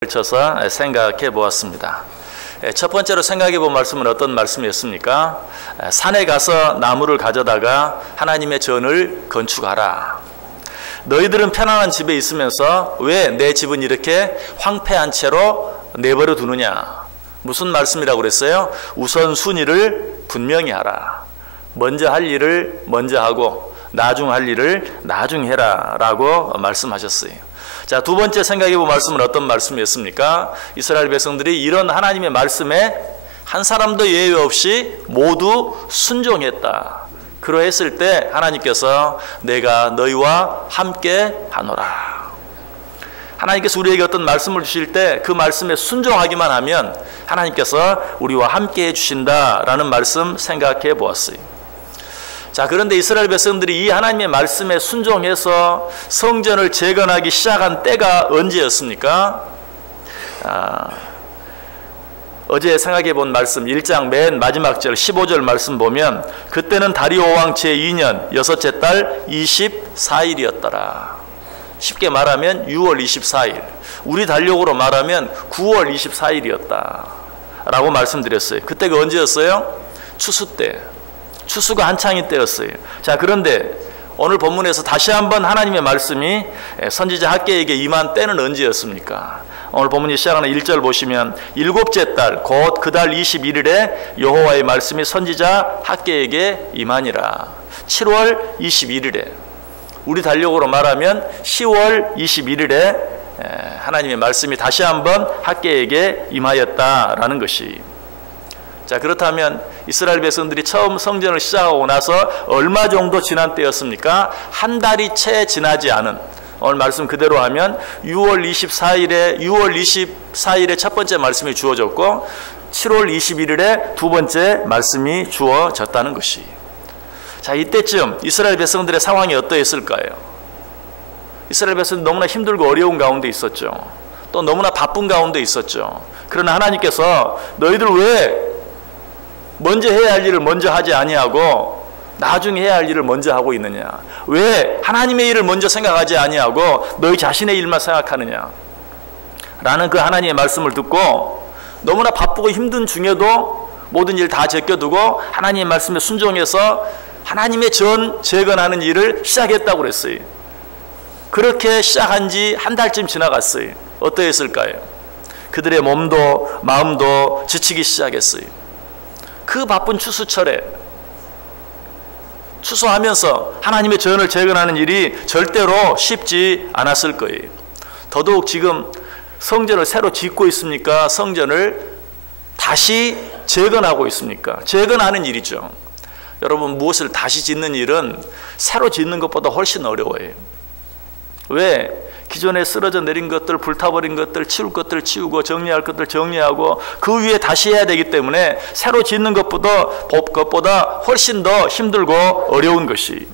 걸쳐서 생각해 보았습니다. 첫 번째로 생각해 본 말씀은 어떤 말씀이었습니까? 산에 가서 나무를 가져다가 하나님의 전을 건축하라. 너희들은 편안한 집에 있으면서 왜 내 집은 이렇게 황폐한 채로 내버려 두느냐? 무슨 말씀이라고 그랬어요? 우선순위를 분명히 하라. 먼저 할 일을 먼저 하고 나중 할 일을 나중 해라 라고 말씀하셨어요. 자, 두 번째 생각해 본 말씀은 어떤 말씀이었습니까? 이스라엘 백성들이 이런 하나님의 말씀에 한 사람도 예외 없이 모두 순종했다. 그러했을 때 하나님께서 내가 너희와 함께 하노라. 하나님께서 우리에게 어떤 말씀을 주실 때 그 말씀에 순종하기만 하면 하나님께서 우리와 함께 해주신다라는 말씀 생각해 보았어요. 자, 그런데 이스라엘 백성들이 이 하나님의 말씀에 순종해서 성전을 재건하기 시작한 때가 언제였습니까? 어제 생각해 본 말씀 1장 맨 마지막 절 15절 말씀 보면 그때는 다리오 왕 제2년 여섯째 달 24일이었더라. 쉽게 말하면 6월 24일, 우리 달력으로 말하면 9월 24일이었다 라고 말씀드렸어요. 그때가 언제였어요? 추수 때. 추수가 한창인 때였어요. 자, 그런데 오늘 본문에서 다시 한번 하나님의 말씀이 선지자 학개에게 임한 때는 언제였습니까? 오늘 본문이 시작하는 1절 보시면 일곱째 달 곧 그 달 21일에 여호와의 말씀이 선지자 학개에게 임하니라. 7월 21일에, 우리 달력으로 말하면 10월 21일에 하나님의 말씀이 다시 한번 학개에게 임하였다라는 것이. 자, 그렇다면 이스라엘 백성들이 처음 성전을 시작하고 나서 얼마 정도 지난 때였습니까? 한 달이 채 지나지 않은, 오늘 말씀 그대로 하면 6월 24일에 첫 번째 말씀이 주어졌고 7월 21일에 두 번째 말씀이 주어졌다는 것이. 자, 이때쯤 이스라엘 백성들의 상황이 어떠했을까요? 이스라엘 백성들은 너무나 힘들고 어려운 가운데 있었죠. 또 너무나 바쁜 가운데 있었죠. 그러나 하나님께서 너희들 왜 먼저 해야 할 일을 먼저 하지 아니하고 나중에 해야 할 일을 먼저 하고 있느냐? 왜 하나님의 일을 먼저 생각하지 아니하고 너희 자신의 일만 생각하느냐? 라는 그 하나님의 말씀을 듣고 너무나 바쁘고 힘든 중에도 모든 일 다 제껴두고 하나님의 말씀에 순종해서 하나님의 전 재건하는 일을 시작했다고 그랬어요. 그렇게 시작한 지 한 달쯤 지나갔어요. 어떠했을까요? 그들의 몸도 마음도 지치기 시작했어요. 그 바쁜 추수철에 추수하면서 하나님의 전을 재건하는 일이 절대로 쉽지 않았을 거예요. 더더욱 지금 성전을 새로 짓고 있습니까? 성전을 다시 재건하고 있습니까? 재건하는 일이죠. 여러분, 무엇을 다시 짓는 일은 새로 짓는 것보다 훨씬 어려워요. 왜? 기존에 쓰러져 내린 것들, 불타버린 것들, 치울 것들 치우고 정리할 것들 정리하고 그 위에 다시 해야 되기 때문에 새로 짓는 것보다 훨씬 더 힘들고 어려운 것이.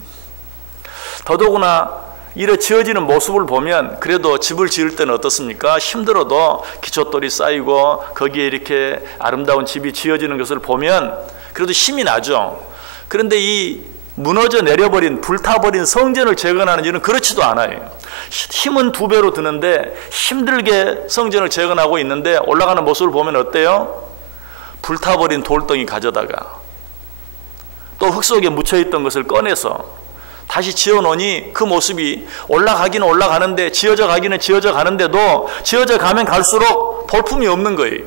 더더구나 이래 지어지는 모습을 보면 그래도 집을 지을 때는 어떻습니까? 힘들어도 기초돌이 쌓이고 거기에 이렇게 아름다운 집이 지어지는 것을 보면 그래도 힘이 나죠. 그런데 이 무너져 내려버린 불타버린 성전을 재건하는 일은 그렇지도 않아요. 힘은 2배로 드는데 힘들게 성전을 재건하고 있는데 올라가는 모습을 보면 어때요? 불타버린 돌덩이 가져다가 또 흙 속에 묻혀있던 것을 꺼내서 다시 지어놓으니 그 모습이 올라가기는 올라가는데 지어져 가기는 지어져 가는데도 지어져 가면 갈수록 볼품이 없는 거예요.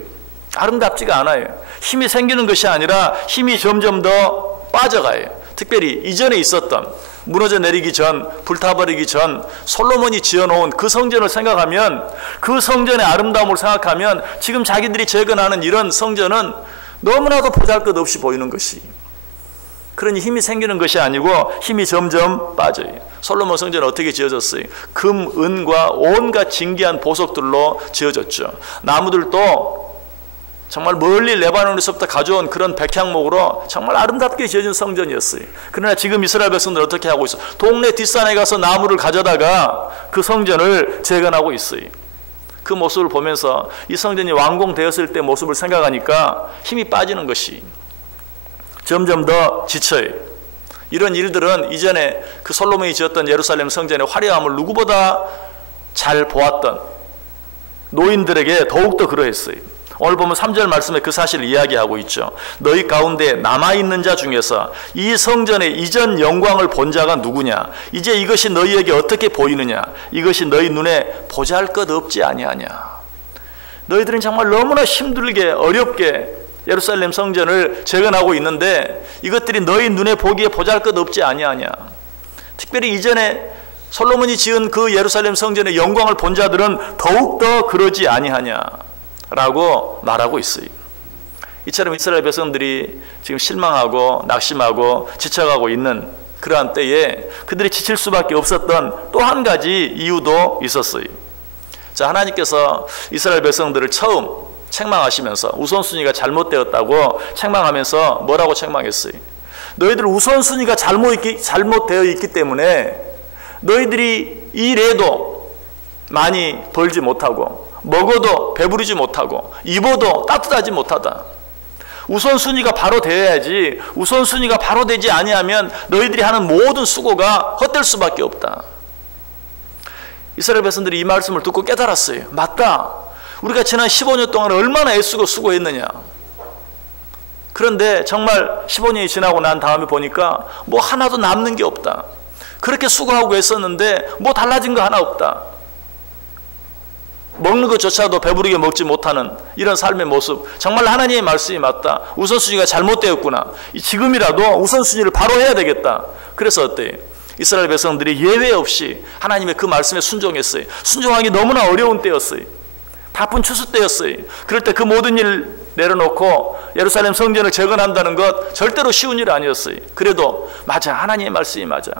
아름답지가 않아요. 힘이 생기는 것이 아니라 힘이 점점 더 빠져가요. 특별히 이전에 있었던 무너져 내리기 전, 불타버리기 전 솔로몬이 지어놓은 그 성전을 생각하면, 그 성전의 아름다움을 생각하면 지금 자기들이 재건하는 이런 성전은 너무나도 보잘것없이 보이는 것이. 그러니 힘이 생기는 것이 아니고 힘이 점점 빠져요. 솔로몬 성전은 어떻게 지어졌어요? 금, 은과 온갖 진귀한 보석들로 지어졌죠. 나무들도 정말 멀리 레바논에서부터 가져온 그런 백향목으로 정말 아름답게 지어진 성전이었어요. 그러나 지금 이스라엘 백성들은 어떻게 하고 있어요? 동네 뒷산에 가서 나무를 가져다가 그 성전을 재건하고 있어요. 그 모습을 보면서 이 성전이 완공되었을 때 모습을 생각하니까 힘이 빠지는 것이. 점점 더 지쳐요. 이런 일들은 이전에 그 솔로몬이 지었던 예루살렘 성전의 화려함을 누구보다 잘 보았던 노인들에게 더욱더 그러했어요. 오늘 보면 3절 말씀에 그 사실을 이야기하고 있죠. 너희 가운데 남아있는 자 중에서 이 성전의 이전 영광을 본 자가 누구냐? 이제 이것이 너희에게 어떻게 보이느냐? 이것이 너희 눈에 보잘것 없지 아니하냐? 너희들은 정말 너무나 힘들게 어렵게 예루살렘 성전을 재건하고 있는데 이것들이 너희 눈에 보기에 보잘것 없지 아니하냐? 특별히 이전에 솔로몬이 지은 그 예루살렘 성전의 영광을 본 자들은 더욱더 그러지 아니하냐? 라고 말하고 있어요. 이처럼 이스라엘 백성들이 지금 실망하고 낙심하고 지쳐가고 있는 그러한 때에 그들이 지칠 수밖에 없었던 또 한 가지 이유도 있었어요. 자, 하나님께서 이스라엘 백성들을 처음 책망하시면서 우선순위가 잘못되었다고 책망하면서 뭐라고 책망했어요? 너희들 우선순위가 잘못되어 있기 때문에 너희들이 일해도 많이 벌지 못하고 먹어도 배부르지 못하고 입어도 따뜻하지 못하다. 우선순위가 바로 되어야지. 우선순위가 바로 되지 아니하면 너희들이 하는 모든 수고가 헛될 수밖에 없다. 이스라엘 백성들이 이 말씀을 듣고 깨달았어요. 맞다. 우리가 지난 15년 동안 얼마나 애쓰고 수고했느냐. 그런데 정말 15년이 지나고 난 다음에 보니까 뭐 하나도 남는 게 없다. 그렇게 수고하고 애썼는데 뭐 달라진 거 하나 없다. 먹는 것조차도 배부르게 먹지 못하는 이런 삶의 모습, 정말 하나님의 말씀이 맞다. 우선순위가 잘못되었구나. 지금이라도 우선순위를 바로 해야 되겠다. 그래서 어때요? 이스라엘 백성들이 예외 없이 하나님의 그 말씀에 순종했어요. 순종하기 너무나 어려운 때였어요. 바쁜 추수 때였어요. 그럴 때 그 모든 일 내려놓고 예루살렘 성전을 재건한다는 것 절대로 쉬운 일 아니었어요. 그래도 맞아, 하나님의 말씀이 맞아.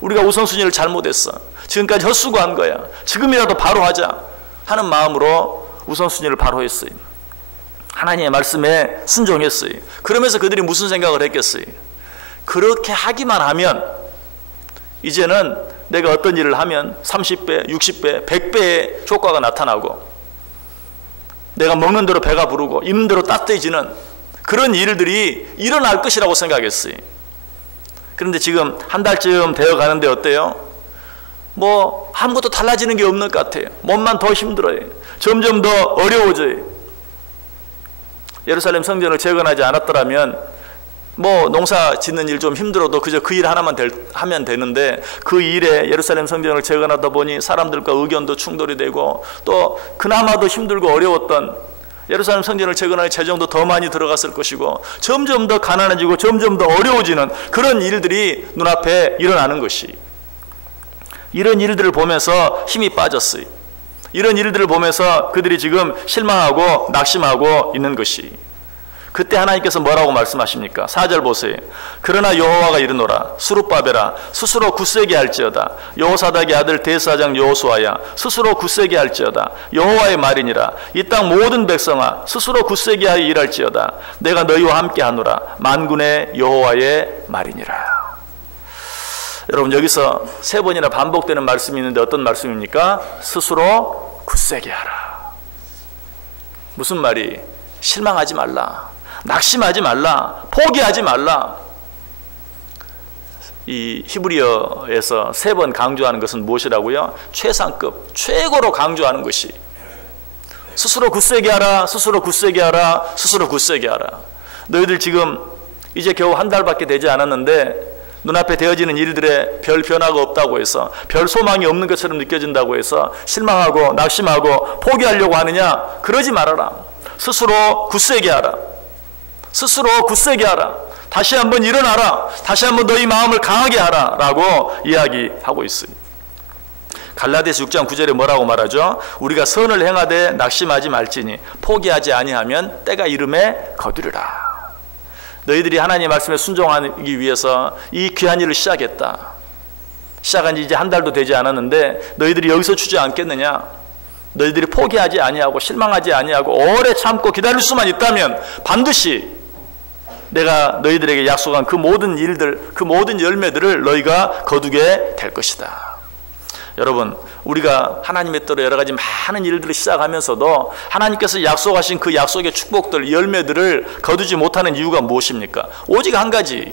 우리가 우선순위를 잘못했어. 지금까지 헛수고한 거야. 지금이라도 바로 하자 하는 마음으로 우선순위를 바로 했어요. 하나님의 말씀에 순종했어요. 그러면서 그들이 무슨 생각을 했겠어요? 그렇게 하기만 하면 이제는 내가 어떤 일을 하면 30배, 60배, 100배의 효과가 나타나고 내가 먹는 대로 배가 부르고 입는 대로 따뜻해지는 그런 일들이 일어날 것이라고 생각했어요. 그런데 지금 한 달쯤 되어 가는데 어때요? 뭐 아무것도 달라지는 게 없는 것 같아요. 몸만 더 힘들어요. 점점 더 어려워져요. 예루살렘 성전을 재건하지 않았더라면 뭐 농사 짓는 일 좀 힘들어도 그저 그 일 하나만 하면 되는데 그 일에 예루살렘 성전을 재건하다 보니 사람들과 의견도 충돌이 되고 또 그나마도 힘들고 어려웠던 예루살렘 성전을 재건할 재정도 더 많이 들어갔을 것이고 점점 더 가난해지고 점점 더 어려워지는 그런 일들이 눈앞에 일어나는 것이, 이런 일들을 보면서 힘이 빠졌어요. 이런 일들을 보면서 그들이 지금 실망하고 낙심하고 있는 것이, 그때 하나님께서 뭐라고 말씀하십니까? 4절 보세요. 그러나 여호와가 이르노라. 스룹바벨아 스스로 굳세게 할지어다. 여호사닥의 아들 대사장 여호수아야 스스로 굳세게 할지어다. 여호와의 말이니라. 이 땅 모든 백성아 스스로 굳세게 하여 일할지어다. 내가 너희와 함께 하노라. 만군의 여호와의 말이니라. 여러분, 여기서 3번이나 반복되는 말씀이 있는데 어떤 말씀입니까? 스스로 굳세게 하라. 무슨 말이? 실망하지 말라. 낙심하지 말라. 포기하지 말라. 이 히브리어에서 3번 강조하는 것은 무엇이라고요? 최상급, 최고로 강조하는 것이 스스로 굳세게 하라, 스스로 굳세게 하라, 스스로 굳세게 하라. 너희들 지금 이제 겨우 한 달밖에 되지 않았는데 눈앞에 되어지는 일들에 별 변화가 없다고 해서, 별 소망이 없는 것처럼 느껴진다고 해서 실망하고 낙심하고 포기하려고 하느냐? 그러지 말아라. 스스로 굳세게 하라. 스스로 굳세게 하라. 다시 한번 일어나라. 다시 한번 너희 마음을 강하게 하라 라고 이야기하고 있어요. 갈라디아서 6장 9절에 뭐라고 말하죠? 우리가 선을 행하되 낙심하지 말지니 포기하지 아니하면 때가 이름에 거두리라. 너희들이 하나님의 말씀에 순종하기 위해서 이 귀한 일을 시작했다. 시작한 지 이제 한 달도 되지 않았는데 너희들이 여기서 주저앉겠느냐? 너희들이 포기하지 아니하고 실망하지 아니하고 오래 참고 기다릴 수만 있다면 반드시 내가 너희들에게 약속한 그 모든 일들, 그 모든 열매들을 너희가 거두게 될 것이다. 여러분, 우리가 하나님의 뜻대로 여러 가지 많은 일들을 시작하면서도 하나님께서 약속하신 그 약속의 축복들, 열매들을 거두지 못하는 이유가 무엇입니까? 오직 한 가지,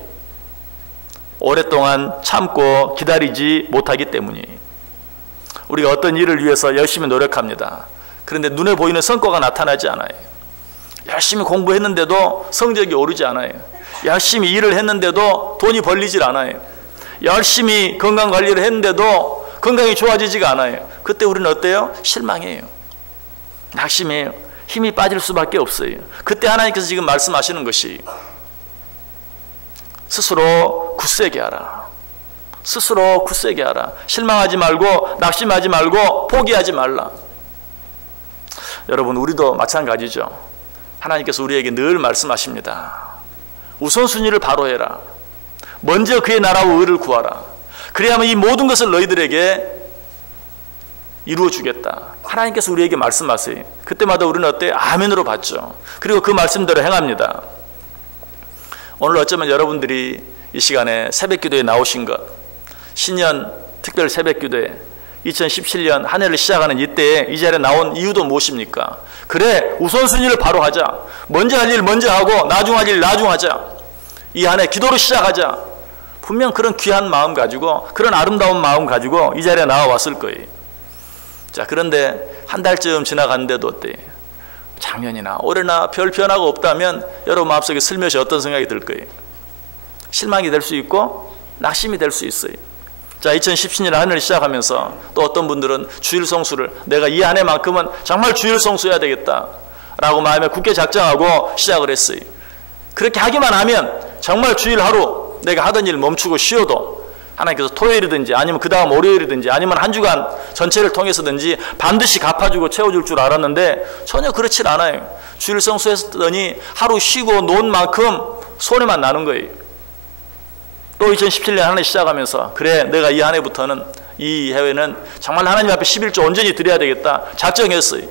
오랫동안 참고 기다리지 못하기 때문이. 우리가 어떤 일을 위해서 열심히 노력합니다. 그런데 눈에 보이는 성과가 나타나지 않아요. 열심히 공부했는데도 성적이 오르지 않아요. 열심히 일을 했는데도 돈이 벌리질 않아요. 열심히 건강관리를 했는데도 건강이 좋아지지가 않아요. 그때 우리는 어때요? 실망해요. 낙심해요. 힘이 빠질 수밖에 없어요. 그때 하나님께서 지금 말씀하시는 것이 스스로 굳세게 하라. 스스로 굳세게 하라. 실망하지 말고 낙심하지 말고 포기하지 말라. 여러분, 우리도 마찬가지죠. 하나님께서 우리에게 늘 말씀하십니다. 우선순위를 바로 해라. 먼저 그의 나라와 의를 구하라. 그래야만 이 모든 것을 너희들에게 이루어 주겠다. 하나님께서 우리에게 말씀하세요. 그때마다 우리는 어때요? 아멘으로 받죠. 그리고 그 말씀대로 행합니다. 오늘 어쩌면 여러분들이 이 시간에 새벽기도에 나오신 것, 신년 특별 새벽기도에 2017년 한 해를 시작하는 이때에 이 자리에 나온 이유도 무엇입니까? 그래, 우선순위를 바로 하자. 먼저 할 일 먼저 하고 나중 할 일 나중 하자. 이 한 해 기도로 시작하자. 분명 그런 귀한 마음 가지고, 그런 아름다운 마음 가지고 이 자리에 나와왔을 거예요. 자, 그런데 한 달쯤 지나갔는데도 어때요? 작년이나 올해나 별 변화가 없다면 여러분 마음속에 슬며시 어떤 생각이 들 거예요? 실망이 될 수 있고 낙심이 될 수 있어요. 자, 2017년 한 해를 시작하면서 또 어떤 분들은 주일 성수를 내가 이 한 해만큼은 정말 주일 성수해야 되겠다 라고 마음에 굳게 작정하고 시작을 했어요. 그렇게 하기만 하면 정말 주일 하루 내가 하던 일 멈추고 쉬어도 하나님께서 토요일이든지 아니면 그 다음 월요일이든지 아니면 한 주간 전체를 통해서든지 반드시 갚아주고 채워줄 줄 알았는데 전혀 그렇지 않아요. 주일 성수했더니 하루 쉬고 논 만큼 손해만 나는 거예요. 또 2017년 한 해 시작하면서 그래, 내가 이 한 해부터는 이 해외는 정말 하나님 앞에 11조 온전히 드려야 되겠다 작정했어요.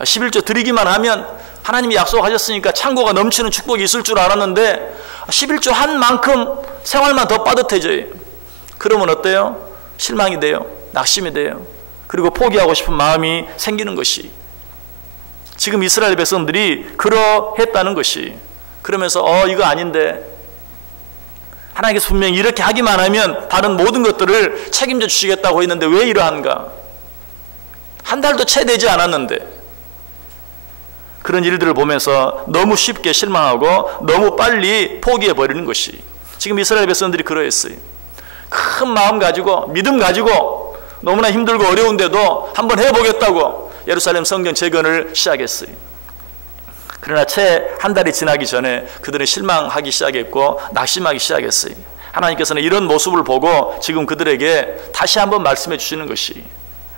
11조 드리기만 하면 하나님이 약속하셨으니까 창고가 넘치는 축복이 있을 줄 알았는데 11조 한 만큼 생활만 더 빠듯해져요. 그러면 어때요? 실망이 돼요. 낙심이 돼요. 그리고 포기하고 싶은 마음이 생기는 것이 지금 이스라엘 백성들이 그러했다는 것이. 그러면서 이거 아닌데 하나님께서 분명히 이렇게 하기만 하면 다른 모든 것들을 책임져 주시겠다고 했는데 왜 이러한가? 한 달도 채 되지 않았는데. 그런 일들을 보면서 너무 쉽게 실망하고 너무 빨리 포기해버리는 것이 지금 이스라엘 백성들이 그러했어요. 큰 마음 가지고 믿음 가지고 너무나 힘들고 어려운데도 한번 해보겠다고 예루살렘 성전 재건을 시작했어요. 그러나 채 한 달이 지나기 전에 그들은 실망하기 시작했고 낙심하기 시작했어요. 하나님께서는 이런 모습을 보고 지금 그들에게 다시 한번 말씀해 주시는 것이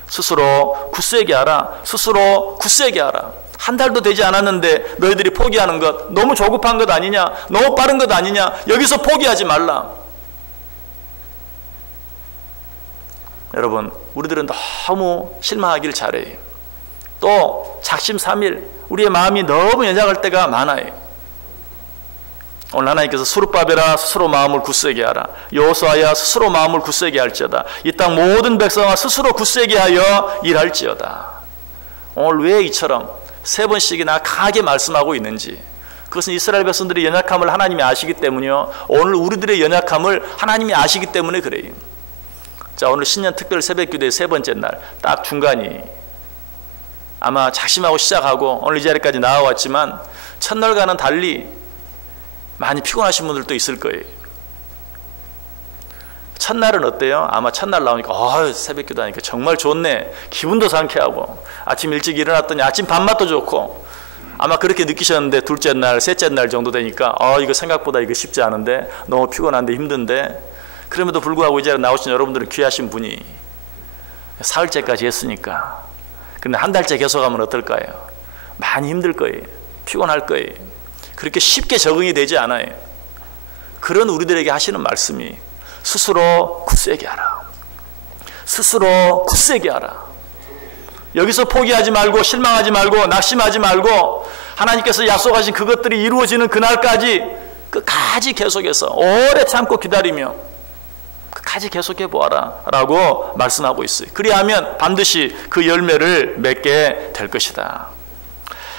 스스로 굳세게 하라. 스스로 굳세게 하라. 한 달도 되지 않았는데 너희들이 포기하는 것 너무 조급한 것 아니냐? 너무 빠른 것 아니냐? 여기서 포기하지 말라. 여러분, 우리들은 너무 실망하기를 잘해요. 또 작심삼일 우리의 마음이 너무 연약할 때가 많아요. 오늘 하나님께서 스룹바벨아 스스로 마음을 굳세게 하라. 여호수아야 스스로 마음을 굳세게 할지어다. 이 땅 모든 백성아 스스로 굳세게 하여 일할지어다. 오늘 왜 이처럼 세 번씩이나 강하게 말씀하고 있는지, 그것은 이스라엘 백성들의 연약함을 하나님이 아시기 때문이요, 오늘 우리들의 연약함을 하나님이 아시기 때문에 그래요. 자, 오늘 신년 특별 새벽기도의 세 번째 날 딱 중간이 아마 작심하고 시작하고 오늘 이 자리까지 나와왔지만 첫날과는 달리 많이 피곤하신 분들도 있을 거예요. 첫날은 어때요? 아마 첫날 나오니까 새벽기도 하니까 정말 좋네. 기분도 상쾌하고 아침 일찍 일어났더니 아침 밥맛도 좋고 아마 그렇게 느끼셨는데 둘째 날, 셋째 날 정도 되니까 이거 생각보다 이거 쉽지 않은데 너무 피곤한데 힘든데 그럼에도 불구하고 이 자리에 나오신 여러분들은 귀하신 분이 사흘째까지 했으니까 그런데 한 달째 계속하면 어떨까요? 많이 힘들 거예요. 피곤할 거예요. 그렇게 쉽게 적응이 되지 않아요. 그런 우리들에게 하시는 말씀이 스스로 굳세게 하라. 스스로 굳세게 하라. 여기서 포기하지 말고 실망하지 말고 낙심하지 말고 하나님께서 약속하신 그것들이 이루어지는 그날까지 끝까지 계속해서 오래 참고 기다리며 끝까지 계속해 보아라 라고 말씀하고 있어요. 그리하면 반드시 그 열매를 맺게 될 것이다.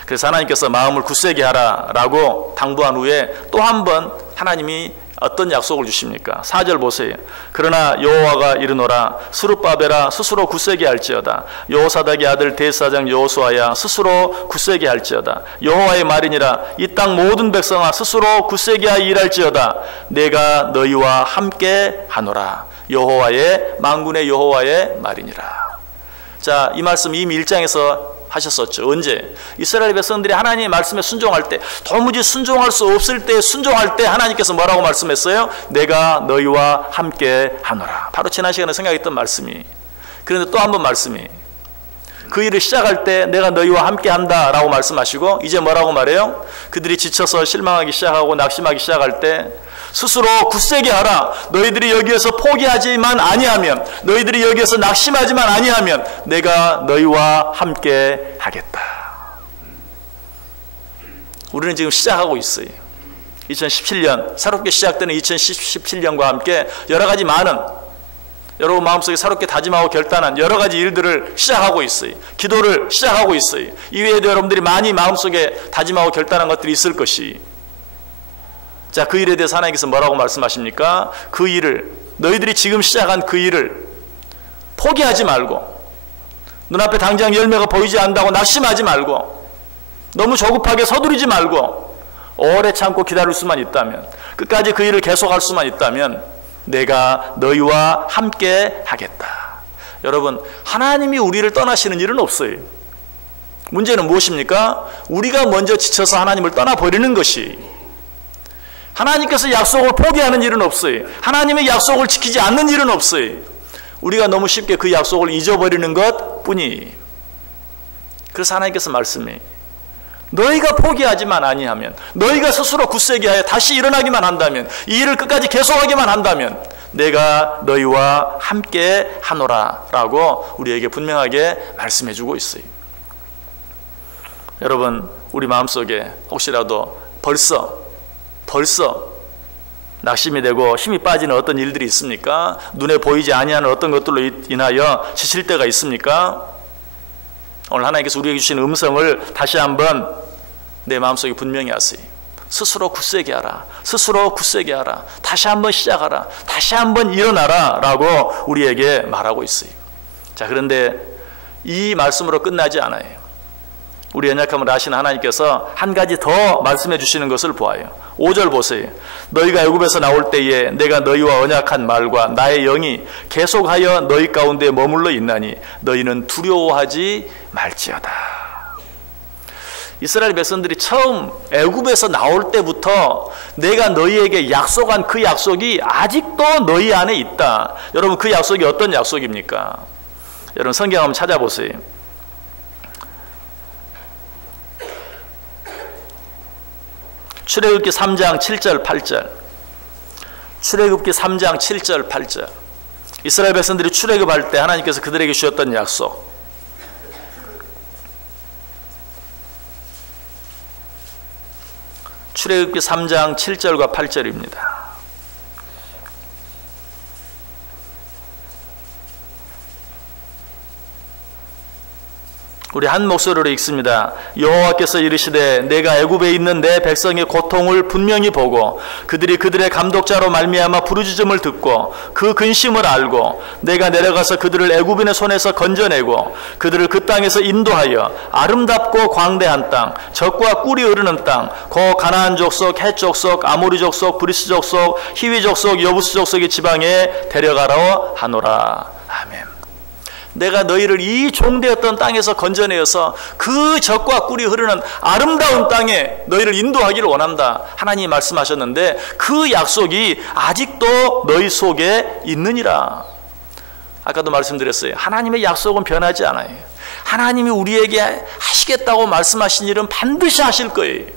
그래서 하나님께서 마음을 굳세게 하라 라고 당부한 후에 또 한 번 하나님이 어떤 약속을 주십니까? 4절 보세요. 그러나 여호와가 이르노라 스룹바벨아 스스로 굳세게 할지어다. 여호사닥의 아들 대사장 여호수아야 스스로 굳세게 할지어다. 여호와의 말이니라 이 땅 모든 백성아 스스로 굳세게 하여 일할지어다. 내가 너희와 함께 하노라. 여호와의 만군의 여호와의 말이니라. 자, 이 말씀 이미 1장에서 하셨었죠. 언제? 이스라엘 백성들이 하나님의 말씀에 순종할 때, 도무지 순종할 수 없을 때 순종할 때 하나님께서 뭐라고 말씀했어요? 내가 너희와 함께 하노라. 바로 지난 시간에 생각했던 말씀이. 그런데 또 한 번 말씀이, 그 일을 시작할 때 내가 너희와 함께 한다 라고 말씀하시고 이제 뭐라고 말해요? 그들이 지쳐서 실망하기 시작하고 낙심하기 시작할 때 스스로 굳세게 하라. 너희들이 여기에서 포기하지만 아니하면, 너희들이 여기에서 낙심하지만 아니하면 내가 너희와 함께 하겠다. 우리는 지금 시작하고 있어요. 2017년 새롭게 시작되는 2017년과 함께 여러 가지 많은, 여러분 마음속에 새롭게 다짐하고 결단한 여러 가지 일들을 시작하고 있어요. 기도를 시작하고 있어요. 이외에도 여러분들이 많이 마음속에 다짐하고 결단한 것들이 있을 것이. 자, 그 일에 대해서 하나님께서 뭐라고 말씀하십니까? 그 일을, 너희들이 지금 시작한 그 일을 포기하지 말고, 눈앞에 당장 열매가 보이지 않는다고 낙심하지 말고, 너무 조급하게 서두르지 말고, 오래 참고 기다릴 수만 있다면, 끝까지 그 일을 계속할 수만 있다면 내가 너희와 함께 하겠다. 여러분, 하나님이 우리를 떠나시는 일은 없어요. 문제는 무엇입니까? 우리가 먼저 지쳐서 하나님을 떠나버리는 것이. 하나님께서 약속을 포기하는 일은 없어요. 하나님의 약속을 지키지 않는 일은 없어요. 우리가 너무 쉽게 그 약속을 잊어버리는 것 뿐이. 그래서 하나님께서 말씀해, 너희가 포기하지만 아니하면, 너희가 스스로 굳세게 하여 다시 일어나기만 한다면, 이 일을 끝까지 계속하기만 한다면 내가 너희와 함께 하노라 라고 우리에게 분명하게 말씀해 주고 있어요. 여러분, 우리 마음속에 혹시라도 벌써 낙심이 되고 힘이 빠지는 어떤 일들이 있습니까? 눈에 보이지 아니하는 어떤 것들로 인하여 지칠 때가 있습니까? 오늘 하나님께서 우리에게 주신 음성을 다시 한번 내 마음속에 분명히 하세요. 스스로 굳세게 하라. 스스로 굳세게 하라. 다시 한번 시작하라. 다시 한번 일어나라 라고 우리에게 말하고 있어요. 자, 그런데 이 말씀으로 끝나지 않아요. 우리 연약함을 아시는 하나님께서 한 가지 더 말씀해 주시는 것을 보아요. 5절 보세요. 너희가 애굽에서 나올 때에 내가 너희와 언약한 말과 나의 영이 계속하여 너희 가운데 머물러 있나니 너희는 두려워하지 말지어다. 이스라엘 백성들이 처음 애굽에서 나올 때부터 내가 너희에게 약속한 그 약속이 아직도 너희 안에 있다. 여러분, 그 약속이 어떤 약속입니까? 여러분 성경 한번 찾아보세요. 출애굽기 3장 7절 8절. 출애굽기 3장 7절 8절. 이스라엘 백성들이 출애굽할 때 하나님께서 그들에게 주셨던 약속. 출애굽기 3장 7절과 8절입니다. 우리 한 목소리로 읽습니다. 여호와께서 이르시되 내가 애굽에 있는 내 백성의 고통을 분명히 보고 그들이 그들의 감독자로 말미암아 부르짖음을 듣고 그 근심을 알고 내가 내려가서 그들을 애굽인의 손에서 건져내고 그들을 그 땅에서 인도하여 아름답고 광대한 땅, 젖과 꿀이 흐르는 땅, 고 가나안 족속, 헷 족속, 아모리 족속, 브리스 족속, 히위 족속, 여부스 족속의 지방에 데려가라 하노라. 아멘. 내가 너희를 이 종되었던 땅에서 건져내어서 그 젖과 꿀이 흐르는 아름다운 땅에 너희를 인도하기를 원한다. 하나님이 말씀하셨는데 그 약속이 아직도 너희 속에 있느니라. 아까도 말씀드렸어요. 하나님의 약속은 변하지 않아요. 하나님이 우리에게 하시겠다고 말씀하신 일은 반드시 하실 거예요.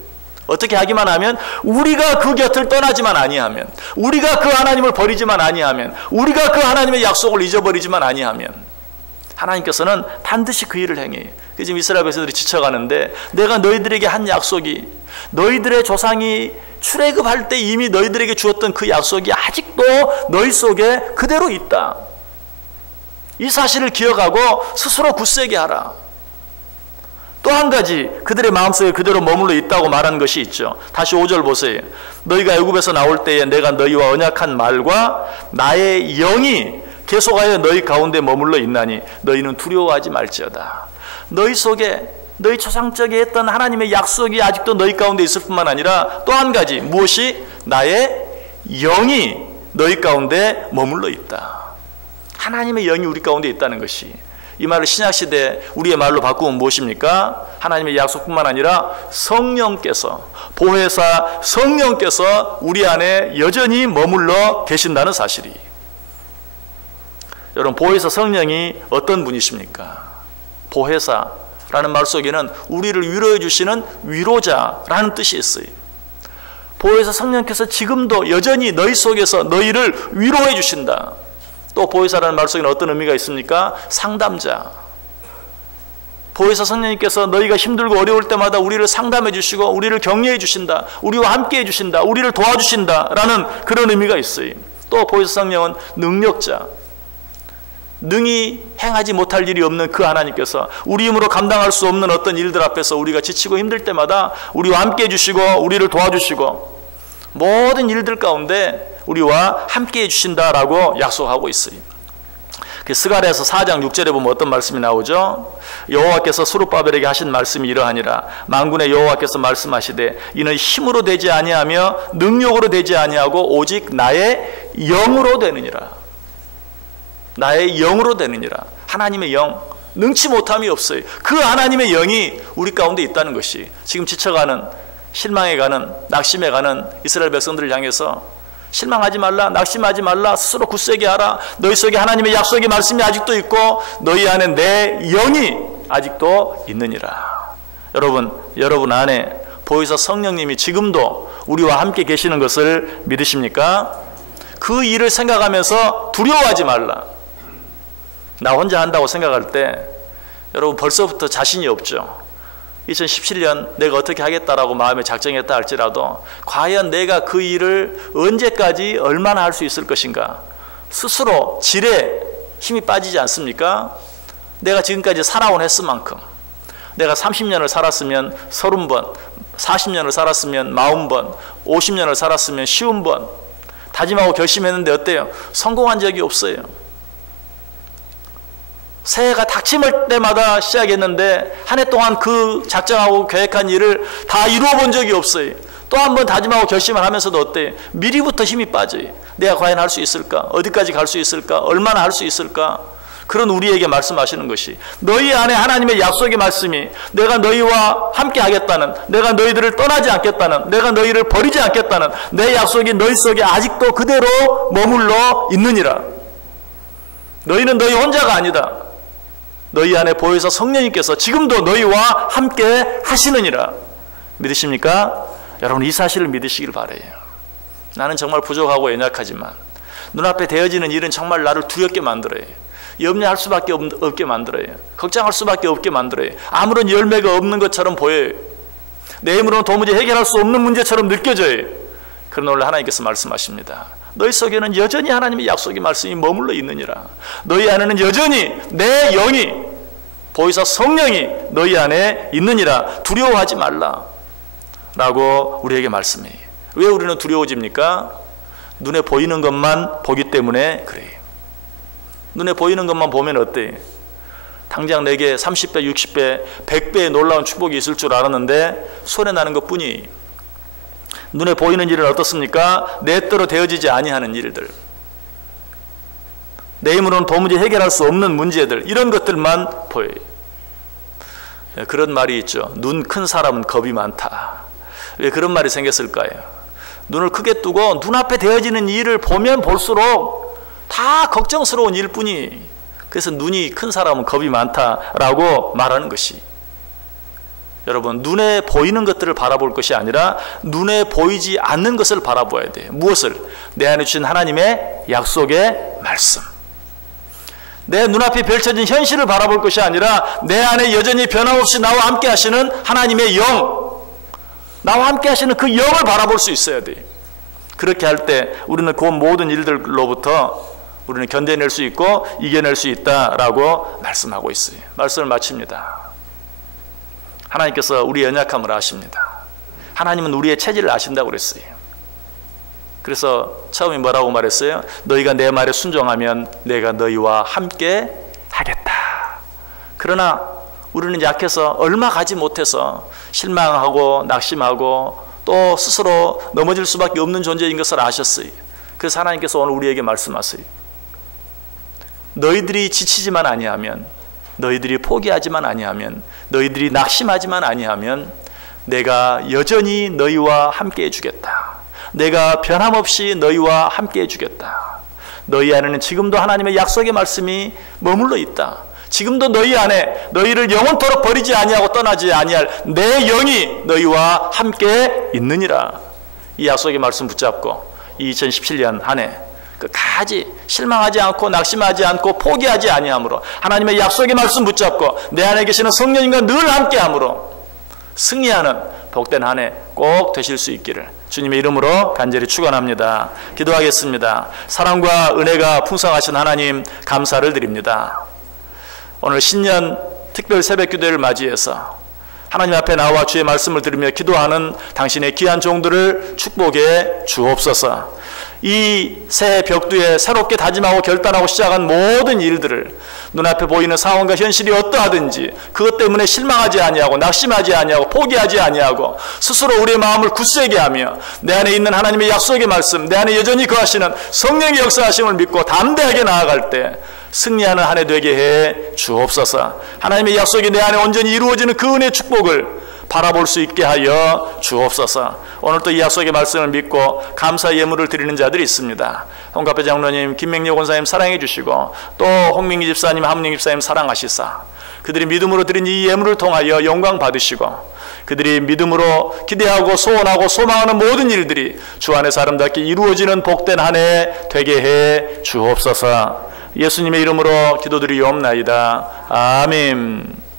어떻게 하기만 하면, 우리가 그 곁을 떠나지만 아니하면, 우리가 그 하나님을 버리지만 아니하면, 우리가 그 하나님의 약속을 잊어버리지만 아니하면 하나님께서는 반드시 그 일을 행해요. 지금 이스라엘 백성들이 지쳐가는데 내가 너희들에게 한 약속이, 너희들의 조상이 출애굽할 때 이미 너희들에게 주었던 그 약속이 아직도 너희 속에 그대로 있다. 이 사실을 기억하고 스스로 굳세게 하라. 또 한 가지 그들의 마음속에 그대로 머물러 있다고 말한 것이 있죠. 다시 5절 보세요. 너희가 애굽에서 나올 때에 내가 너희와 언약한 말과 나의 영이 계속하여 너희 가운데 머물러 있나니 너희는 두려워하지 말지어다. 너희 속에 너희 초상적에 했던 하나님의 약속이 아직도 너희 가운데 있을 뿐만 아니라 또 한 가지, 무엇이? 나의 영이 너희 가운데 머물러 있다. 하나님의 영이 우리 가운데 있다는 것이, 이 말을 신약시대 우리의 말로 바꾸면 무엇입니까? 하나님의 약속뿐만 아니라 성령께서, 보혜사 성령께서 우리 안에 여전히 머물러 계신다는 사실이. 여러분, 보혜사 성령이 어떤 분이십니까? 보혜사라는 말 속에는 우리를 위로해 주시는 위로자라는 뜻이 있어요. 보혜사 성령께서 지금도 여전히 너희 속에서 너희를 위로해 주신다. 또 보혜사라는 말 속에는 어떤 의미가 있습니까? 상담자. 보혜사 성령님께서 너희가 힘들고 어려울 때마다 우리를 상담해 주시고 우리를 격려해 주신다. 우리와 함께 해 주신다. 우리를 도와주신다. 라는 그런 의미가 있어요. 또 보혜사 성령은 능력자. 능히 행하지 못할 일이 없는 그 하나님께서 우리 힘으로 감당할 수 없는 어떤 일들 앞에서 우리가 지치고 힘들 때마다 우리와 함께 해주시고 우리를 도와주시고 모든 일들 가운데 우리와 함께 해주신다라고 약속하고 있어요. 스가랴서 4장 6절에 보면 어떤 말씀이 나오죠? 여호와께서 스룹바벨에게 하신 말씀이 이러하니라. 만군의 여호와께서 말씀하시되 이는 힘으로 되지 아니하며 능력으로 되지 아니하고 오직 나의 영으로 되느니라. 나의 영으로 되느니라. 하나님의 영, 능치 못함이 없어요. 그 하나님의 영이 우리 가운데 있다는 것이, 지금 지쳐가는, 실망해가는, 낙심해가는 이스라엘 백성들을 향해서 실망하지 말라, 낙심하지 말라, 스스로 굳세게 하라. 너희 속에 하나님의 약속의 말씀이 아직도 있고 너희 안에 내 영이 아직도 있느니라. 여러분 안에 보혜사 성령님이 지금도 우리와 함께 계시는 것을 믿으십니까? 그 일을 생각하면서 두려워하지 말라. 나 혼자 한다고 생각할 때 여러분 벌써부터 자신이 없죠. 2017년 내가 어떻게 하겠다라고 마음에 작정했다 할지라도 과연 내가 그 일을 언제까지 얼마나 할 수 있을 것인가. 스스로 질에 힘이 빠지지 않습니까? 내가 지금까지 살아온 횟수만큼, 내가 30년을 살았으면 30번, 40년을 살았으면 40번, 50년을 살았으면 50번 다짐하고 결심했는데 어때요? 성공한 적이 없어요. 새해가 닥칠 때마다 시작했는데 한 해 동안 그 작정하고 계획한 일을 다 이루어 본 적이 없어요. 또 한 번 다짐하고 결심을 하면서도 어때요? 미리부터 힘이 빠져요. 내가 과연 할 수 있을까? 어디까지 갈 수 있을까? 얼마나 할 수 있을까? 그런 우리에게 말씀하시는 것이, 너희 안에 하나님의 약속의 말씀이 내가 너희와 함께 하겠다는, 내가 너희들을 떠나지 않겠다는, 내가 너희를 버리지 않겠다는 내 약속이 너희 속에 아직도 그대로 머물러 있느니라. 너희는 너희 혼자가 아니다. 너희 안에 보혜사 성령님께서 지금도 너희와 함께 하시느니라. 믿으십니까? 여러분, 이 사실을 믿으시길 바라요. 나는 정말 부족하고 연약하지만 눈앞에 되어지는 일은 정말 나를 두렵게 만들어요. 염려할 수밖에 없게 만들어요. 걱정할 수밖에 없게 만들어요. 아무런 열매가 없는 것처럼 보여요. 내 힘으로는 도무지 해결할 수 없는 문제처럼 느껴져요. 그러나 오늘 하나님께서 말씀하십니다. 너희 속에는 여전히 하나님의 약속의 말씀이 머물러 있느니라. 너희 안에는 여전히 내 영이, 보혜사 성령이 너희 안에 있느니라. 두려워하지 말라 라고 우리에게 말씀해요. 왜 우리는 두려워집니까? 눈에 보이는 것만 보기 때문에 그래요. 눈에 보이는 것만 보면 어때요? 당장 내게 30배, 60배, 100배의 놀라운 축복이 있을 줄 알았는데 손에 나는 것뿐이에요. 눈에 보이는 일은 어떻습니까? 내 뜻대로 되어지지 아니하는 일들, 내 힘으로는 도무지 해결할 수 없는 문제들, 이런 것들만 보여요. 그런 말이 있죠. 눈 큰 사람은 겁이 많다. 왜 그런 말이 생겼을까요? 눈을 크게 뜨고 눈앞에 되어지는 일을 보면 볼수록 다 걱정스러운 일뿐이, 그래서 눈이 큰 사람은 겁이 많다라고 말하는 것이, 여러분, 눈에 보이는 것들을 바라볼 것이 아니라 눈에 보이지 않는 것을 바라봐야 돼요. 무엇을? 내 안에 주신 하나님의 약속의 말씀. 내 눈앞에 펼쳐진 현실을 바라볼 것이 아니라 내 안에 여전히 변함없이 나와 함께 하시는 하나님의 영, 나와 함께 하시는 그 영을 바라볼 수 있어야 돼요. 그렇게 할 때 우리는 그 모든 일들로부터 우리는 견뎌낼 수 있고 이겨낼 수 있다라고 말씀하고 있어요. 말씀을 마칩니다. 하나님께서 우리의 연약함을 아십니다. 하나님은 우리의 체질을 아신다고 그랬어요. 그래서 처음에 뭐라고 말했어요? 너희가 내 말에 순종하면 내가 너희와 함께 하겠다. 그러나 우리는 약해서 얼마 가지 못해서 실망하고 낙심하고 또 스스로 넘어질 수밖에 없는 존재인 것을 아셨어요. 그래서 하나님께서 오늘 우리에게 말씀하세요. 너희들이 지치지만 아니하면, 너희들이 포기하지만 아니하면, 너희들이 낙심하지만 아니하면 내가 여전히 너희와 함께 해주겠다. 내가 변함없이 너희와 함께 해주겠다. 너희 안에는 지금도 하나님의 약속의 말씀이 머물러 있다. 지금도 너희 안에 너희를 영원토록 버리지 아니하고 떠나지 아니할 내 영이 너희와 함께 있느니라. 이 약속의 말씀 붙잡고 2017년 한 해 끝까지 실망하지 않고 낙심하지 않고 포기하지 아니함으로 하나님의 약속의 말씀 붙잡고 내 안에 계시는 성령님과 늘 함께함으로 승리하는 복된 한 해 꼭 되실 수 있기를 주님의 이름으로 간절히 축원합니다. 기도하겠습니다. 사랑과 은혜가 풍성하신 하나님 감사를 드립니다. 오늘 신년 특별 새벽기도를 맞이해서 하나님 앞에 나와 주의 말씀을 들으며 기도하는 당신의 귀한 종들을 축복해 주옵소서. 이 새 벽두에 새롭게 다짐하고 결단하고 시작한 모든 일들을 눈앞에 보이는 상황과 현실이 어떠하든지 그것 때문에 실망하지 아니하고 낙심하지 아니하고 포기하지 아니하고 스스로 우리의 마음을 굳세게 하며 내 안에 있는 하나님의 약속의 말씀, 내 안에 여전히 거하시는 성령의 역사하심을 믿고 담대하게 나아갈 때 승리하는 한 해 되게 해 주옵소서. 하나님의 약속이 내 안에 온전히 이루어지는 그 은혜의 축복을 바라볼 수 있게 하여 주옵소서. 오늘 또 이 약속의 말씀을 믿고 감사 예물을 드리는 자들이 있습니다. 홍갑회 장로님, 김명리 권사님 사랑해 주시고 또 홍민기 집사님, 함ling 집사님 사랑하시사 그들이 믿음으로 드린 이 예물을 통하여 영광 받으시고 그들이 믿음으로 기대하고 소원하고 소망하는 모든 일들이 주 안에서 아름답게 이루어지는 복된 한 해 되게 해 주옵소서. 예수님의 이름으로 기도드리옵나이다. 아멘.